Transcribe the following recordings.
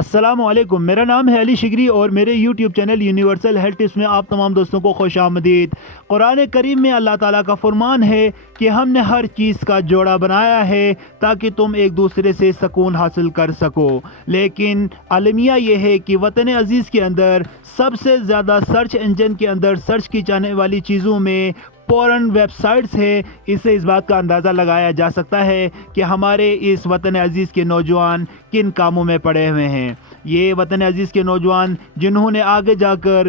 अस्सलाम वालेकुम। मेरा नाम है अली शिगरी और मेरे YouTube channel universal health tips में आप तमाम दोस्तों को खुश आमदीद। कुरान करीम में अल्लाह ताला का फरमान है कि हमने हर चीज़ का जोड़ा बनाया है ताकि तुम एक दूसरे से सुकून हासिल कर सको। लेकिन अलमिया ये है कि वतन अजीज़ के अंदर सबसे ज़्यादा सर्च इंजन के अंदर सर्च की जाने वाली चीज़ों में पॉर्न वेबसाइट्स है। इससे इस बात का अंदाज़ा लगाया जा सकता है कि हमारे इस वतन अजीज़ के नौजवान किन कामों में पड़े हुए हैं। ये वतन अजीज़ के नौजवान जिन्होंने आगे जाकर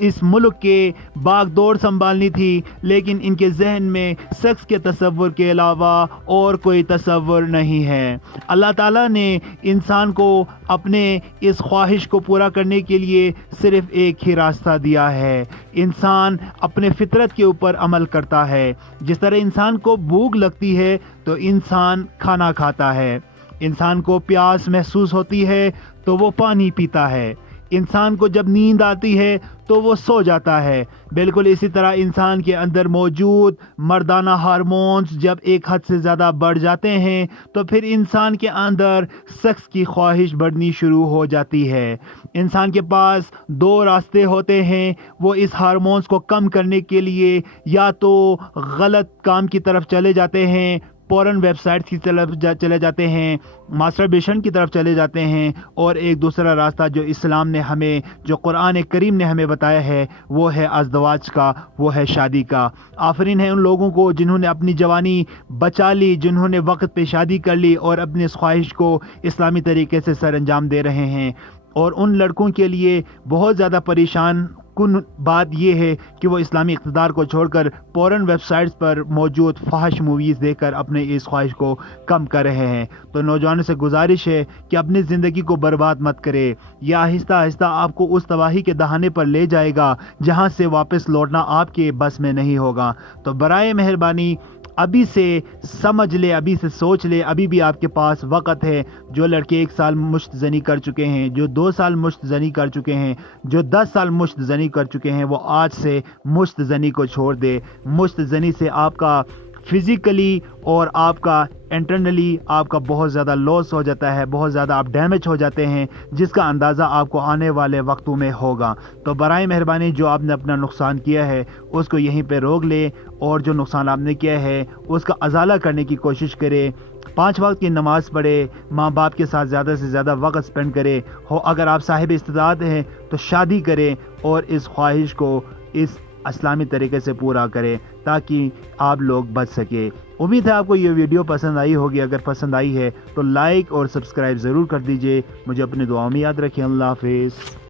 इस मुल्क के बागडोर संभालनी थी, लेकिन इनके जहन में सेक्स के तसव्वुर के अलावा और कोई तसव्वुर नहीं है। अल्लाह ताला ने इंसान को अपने इस ख्वाहिश को पूरा करने के लिए सिर्फ़ एक ही रास्ता दिया है। इंसान अपने फितरत के ऊपर अमल करता है। जिस तरह इंसान को भूख लगती है तो इंसान खाना खाता है, इंसान को प्यास महसूस होती है तो वो पानी पीता है, इंसान को जब नींद आती है तो वो सो जाता है। बिल्कुल इसी तरह इंसान के अंदर मौजूद मर्दाना हार्मोन्स जब एक हद से ज़्यादा बढ़ जाते हैं तो फिर इंसान के अंदर सेक्स की ख्वाहिश बढ़नी शुरू हो जाती है। इंसान के पास दो रास्ते होते हैं। वो इस हार्मोन्स को कम करने के लिए या तो गलत काम की तरफ चले जाते हैं, पॉर्न वेबसाइट की तरफ चले जाते हैं, मास्टरबेशन की तरफ चले जाते हैं, और एक दूसरा रास्ता जो इस्लाम ने हमें, जो कुरान करीम ने हमें बताया है, वो है अज़दवाज का, वो है शादी का। आफरीन है उन लोगों को जिन्होंने अपनी जवानी बचा ली, जिन्होंने वक्त पे शादी कर ली और अपनी इस ख्वाहिश को इस्लामी तरीके से सर अंजाम दे रहे हैं। और उन लड़कों के लिए बहुत ज़्यादा परेशान कुन बात यह है कि वो इस्लामी इक़्तिदार को छोड़कर पॉर्न वेबसाइट्स पर मौजूद फाहिश मूवीज़ देखकर अपने इस ख्वाहिश को कम कर रहे हैं। तो नौजवानों से गुजारिश है कि अपनी ज़िंदगी को बर्बाद मत करें। यह आहिस्ता आहिस्ता आपको उस तबाही के दहाने पर ले जाएगा जहां से वापस लौटना आपके बस में नहीं होगा। तो बराए मेहरबानी अभी से समझ ले, अभी से सोच ले, अभी भी आपके पास वक़्त है। जो लड़के 1 साल मुश्त ज़नी कर चुके हैं, जो 2 साल मुश्त ज़नी कर चुके हैं, जो 10 साल मुश्त ज़नी कर चुके हैं, वो आज से मुश्त ज़नी को छोड़ दे। मुश्त ज़नी से आपका फिज़िकली और आपका इंटरनली आपका बहुत ज़्यादा लॉस हो जाता है, बहुत ज़्यादा आप डैमेज हो जाते हैं, जिसका अंदाज़ा आपको आने वाले वक्तों में होगा। तो बराए मेहरबानी जो आपने अपना नुकसान किया है उसको यहीं पे रोक ले, और जो नुकसान आपने किया है उसका अजाला करने की कोशिश करें। 5 वक्त की नमाज़ पढ़े, माँ बाप के साथ ज़्यादा से ज़्यादा वक्त स्पेंड करें। अगर आप साहिब इस्तिताअत हैं तो शादी करें और इस ख्वाहिश को इस इस्लामी तरीके से पूरा करें ताकि आप लोग बच सके। उम्मीद है आपको ये वीडियो पसंद आई होगी। अगर पसंद आई है तो लाइक और सब्सक्राइब ज़रूर कर दीजिए। मुझे अपनी दुआओं में याद रखें। अल्लाह हाफ़िज़।